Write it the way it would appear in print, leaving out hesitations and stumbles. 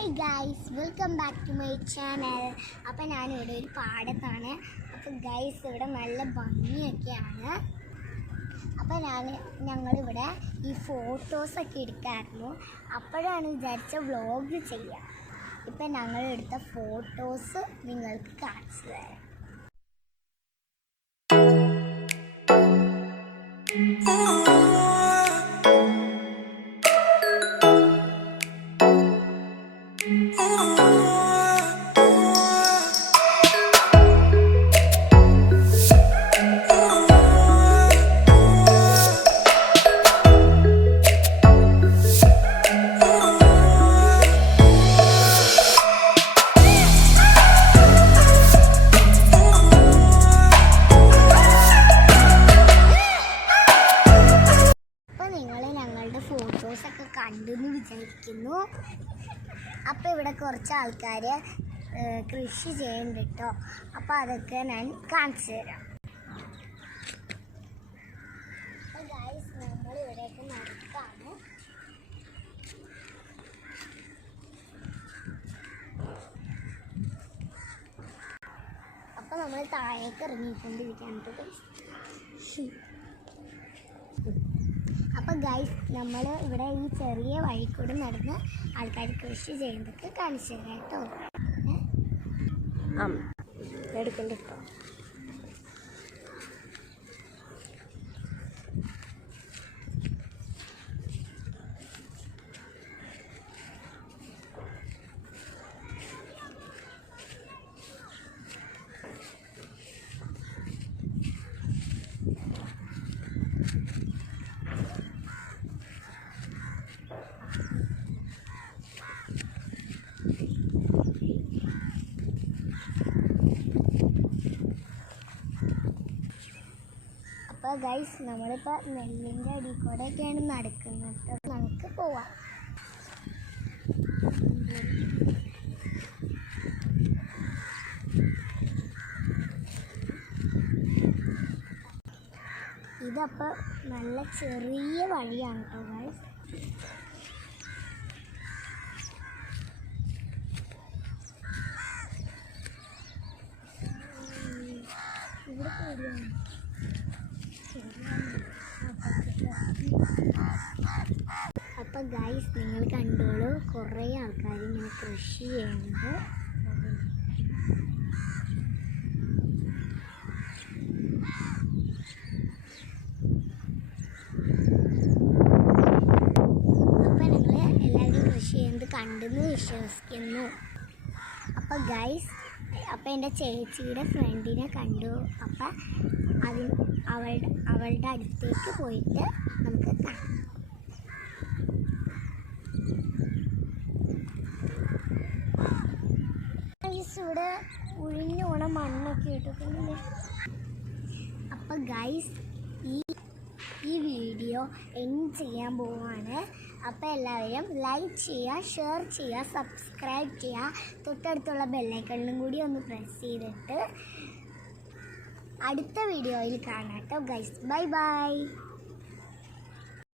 Hi guys, welcome back to my channel. അപ്പം ഞാനിവിടെ ഒരു പാടത്താണ്. അപ്പം ഗൈസ് ഇവിടെ നല്ല ഭംഗിയൊക്കെയാണ്. അപ്പം ഞങ്ങളിവിടെ ഈ ഫോട്ടോസൊക്കെ എടുക്കായിരുന്നു. അപ്പോഴാണ് വിചാരിച്ച വ്ളോഗ് ചെയ്യാം. ഇപ്പം ഞങ്ങളെടുത്ത ഫോട്ടോസ് നിങ്ങൾക്ക് കാണിച്ചു തരാം. ഞങ്ങളുടെ ഫോട്ടോസൊക്കെ കണ്ടെന്ന് വിചാരിക്കുന്നു. അപ്പോൾ ഇവിടെ കുറച്ച് ആൾക്കാർ കൃഷി ചെയ്യുന്നുണ്ട് കേട്ടോ. അപ്പോൾ അതൊക്കെ ഞാൻ കാണിച്ചു തരാം. അപ്പോൾ ഗൈസ്, നമ്മൾ ഇവിടെയൊക്കെ നടക്കാണ്. അപ്പോൾ നമ്മൾ താഴേക്ക് ഇറങ്ങിക്കൊണ്ടിരിക്കുകയാണ്. അപ്പോൾ ഗൈസ്, നമ്മൾ ഇവിടെ ഈ ചെറിയ വഴി കൂടി നടന്ന് ആൾക്കാർ കൃഷി ചെയ്യുന്നതൊക്കെ കാണിച്ചു തരാം കേട്ടോ. എടുക്കണ്ട കേട്ടോ. അപ്പോൾ ഗൈസ്, നമ്മളിപ്പോൾ നെല്ലിൻ്റെ അടിയിൽ കൂടെയൊക്കെയാണ് നടക്കുന്നത്. നമുക്ക് പോവാം. ഇതപ്പോൾ നല്ല ചെറിയ വഴിയാണ് കേട്ടോ ഗൈസ്. ഇവിടെ പേടിയാണ്. അപ്പം ഗൈസ്, നിങ്ങൾ കണ്ടോളൂ, കുറേ ആൾക്കാർ ഇങ്ങനെ കൃഷി ചെയ്യുന്നുണ്ട്. അപ്പം നിങ്ങൾ എല്ലാവരും കൃഷി ചെയ്യുന്നത് കണ്ടെന്ന് വിശ്വസിക്കുന്നു. അപ്പം ഗൈസ്, അപ്പം എൻ്റെ ചേച്ചിയുടെ ഫ്രണ്ടിനെ കണ്ടു. അപ്പം അവളുടെ അടുത്തേക്ക് പോയിട്ട് നമുക്ക് കാണാം. ഇവിടെ ഉഴിഞ്ഞോണ മണ്ണൊക്കെ ഇട്ടിട്ടുണ്ട്. അപ്പം ഗൈസ്, ഈ വീഡിയോ എൻഡ് ചെയ്യാൻ പോവാണ്. അപ്പോൾ എല്ലാവരും ലൈക്ക് ചെയ്യുക, ഷെയർ ചെയ്യുക, സബ്സ്ക്രൈബ് ചെയ്യുക. തൊട്ടടുത്തുള്ള ബെല്ലൈക്കണിലും കൂടി ഒന്ന് പ്രസ് ചെയ്തിട്ട് അടുത്ത വീഡിയോയിൽ കാണാം കേട്ടോ ഗൈസ്. Bye bye.